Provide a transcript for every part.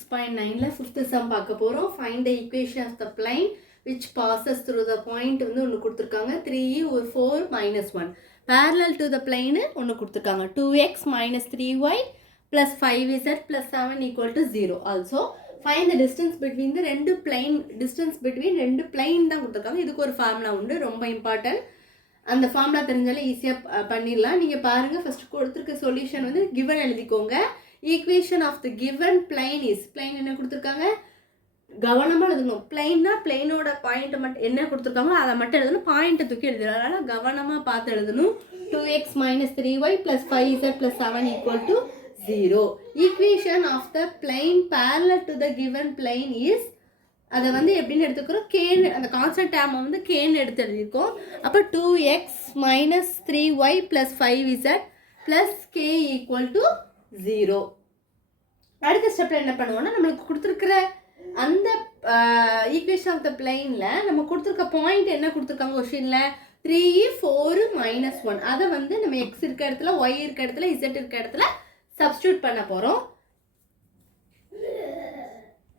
6.9ல 5th sum பார்க்க போறோம். Find the equation of the plane which passes through the point வந்து ஒன்று கொடுத்துருக்காங்க. 3e or 4 minus 1 parallel to the plane ஒன்று கொடுத்துருக்காங்க. 2x minus 3y plus 5z plus 7 equal to 0. Also find the distance between the ரெண்டு plane distance between ரெண்டு plane தான் கொடுத்துருக்காங்க. இதுக்கு ஒரு ஃபார்முலா உண்டு, ரொம்ப இம்பார்ட்டன்ட். அந்த ஃபார்முலா தெரிஞ்சாலே ஈஸியாக பண்ணிடலாம். நீங்கள் பாருங்கள், ஃபஸ்ட்டு கொடுத்துருக்க சொல்யூஷன் வந்து கிவன் எழுதிக்கோங்க. Equation of the given plane is, plane என்ன கொடுத்துருக்காங்க கவனமாக எழுதணும். பிளைன்னா பிளைனோட பாயிண்ட்டை மட்டும் என்ன கொடுத்துருக்காங்களோ அதை மட்டும் எழுதணும், பாயிண்ட்டை தூக்கி எழுதணும். அதனால் கவனமாக பார்த்து எழுதணும். 2x minus 3y plus 5z plus 7 equal to 0. Equation of the plane parallel to the given plane is, அதை வந்து எப்படின்னு எடுத்துக்கிறோம், கேன்னு அந்த கான்ஸ்டன்ட் டேர்மை வந்து கேன்னு எடுத்து எழுதியிருக்கோம். அப்போ 2x minus 3y plus 5z plus k equal to 0. அடுத்த ஸ்டெப்பில் என்ன பண்ணுவோம்னா, நம்மளுக்கு கொடுத்துருக்குற அந்த ஈக்குவேஷன் ஆஃப் த பிளைனில் நம்ம கொடுத்துருக்க பாயிண்ட் என்ன கொடுத்துருக்காங்க கொஷினில் 3e 4 minus 1. அதை வந்து நம்ம எக்ஸ் இருக்க இடத்துல, ஒய் இருக்க இடத்துல, இசட் இருக்க இடத்துல சப்ஸ்டியூட் பண்ண போகிறோம்.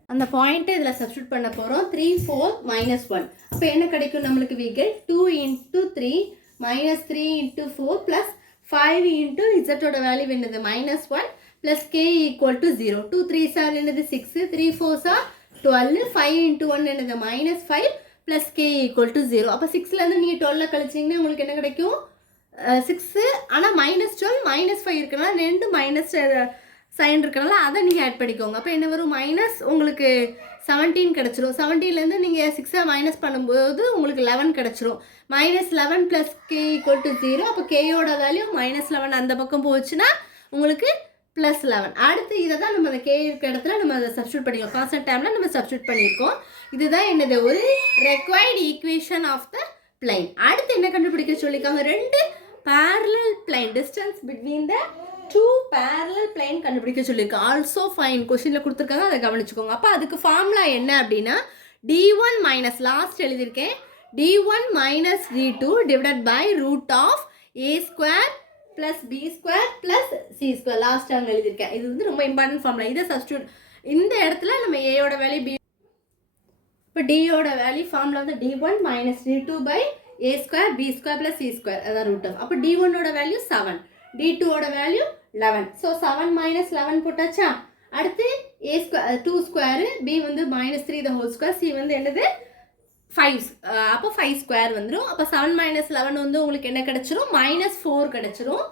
அந்த பாயிண்ட்டை இதில் சப்ஸ்டியூட் பண்ண போகிறோம். 3 4 minus 1. அப்போ என்ன கிடைக்கும் நம்மளுக்கு? we get 2 into 3 minus 3 into 4 plus 5 into z-ஓட value என்னது -1 plus k equal to 0. 2 3s are என்னது 6, 3 4s are 12, 5 into 1 என்னது -5 plus k equal to 0. அப்போ 6லேருந்து நீங்கள் 12 கழிச்சிங்கன்னா உங்களுக்கு என்ன கிடைக்கும்? 6. ஆனால் -12 -5 இருக்கிறனால ரெண்டு மைனஸ் சைன் இருக்கிறனால அதை நீங்கள் ஆட் பண்ணிக்கோங்க. அப்போ என்ன வரும்? உங்களுக்கு 17 கிடச்சிரும். 17லேருந்து நீங்கள் 6 மைனஸ் பண்ணும்போது உங்களுக்கு 11 கிடச்சிரும். -11 ப்ளஸ் கே ஈக்குவல் டு 0. அப்போ கேயோட வேல்யூ -11 அந்த பக்கம் போச்சுன்னா உங்களுக்கு +11. அடுத்து இதை தான் நம்ம அந்த கே இருக்க இடத்துல நம்ம அதை சப்ஸ்டியூட் பண்ணிக்கோம். கான்ஸ்டன்ட் டைமில் நம்ம சப்ஸ்டியூட் பண்ணியிருக்கோம். இதுதான் என்னது? ஒரு required equation of the plane. அடுத்து என்ன கண்டுபிடிக்க சொல்லியிருக்காங்க? ரெண்டு parallel plane distance between the two parallel plane கண்டுபிடிக்க சொல்லியிருக்காங்க. ஆல்சோ ஃபைன் கொஷினில் கொடுத்துருக்காங்க, அதை கவனிச்சுக்கோங்க. அப்போ அதுக்கு ஃபார்முலா என்ன அப்படின்னா d1 மைனஸ் லாஸ்ட் எழுதியிருக்கேன், d1 minus d2 divided by root of a square plus B square plus C square last அங்கே எழுதியிருக்கேன். இது வந்து ரொம்ப இம்பார்ட்டன்ட் ஃபார்முலா. இதை சப்ஸ்டியூட் இந்த இடத்துல நம்ம ஏயோட வேல்யூ பி, இப்போ டியோட வேல்யூ ஃபார்முலா வந்து d1 minus d2 by a square B square plus C square, அதான் ரூட் ஆஃப். அப்போ d1ஓட வேல்யூ 7, d2ஓட வேல்யூ 11. ஸோ 7 மைனஸ் 11 போட்டாச்சா? அடுத்து a ஸ்கொயர் 2 ஸ்கொயரு, b வந்து -3 த ஹோல் ஸ்கொயர், சி வந்து என்னது 5. அப்போ 5 ஸ்கொயர் வந்துடும். அப்போ 7 மைனஸ் 11 வந்து உங்களுக்கு என்ன கிடச்சிரும்? -4 கிடச்சிரும்.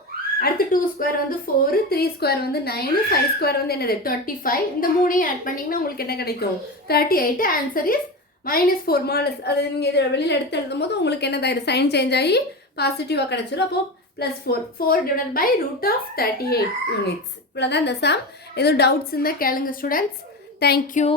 அடுத்து 2 ஸ்கொயர் வந்து 4, 3 ஸ்கொயர் வந்து 9, 5 ஸ்கொயர் வந்து என்னது 25. இந்த மூணையும் ஆட் பண்ணிங்கன்னா உங்களுக்கு என்ன கிடைக்கும்? 38. ஆன்சர் இஸ் -4 மாலஸ். அது நீங்கள் இதை வெளியில் எடுத்து எழுதும் போது உங்களுக்கு என்னதாயிரும்? சைன் சேஞ்ச் ஆகி பாசிட்டிவாக கிடச்சிரும். அப்போ +4 divided by root of 38 units. இவ்வளோதான் இந்த சம். எதுவும் டவுட்ஸ் இருந்தால் கேளுங்க ஸ்டூடெண்ட்ஸ். தேங்க்யூ.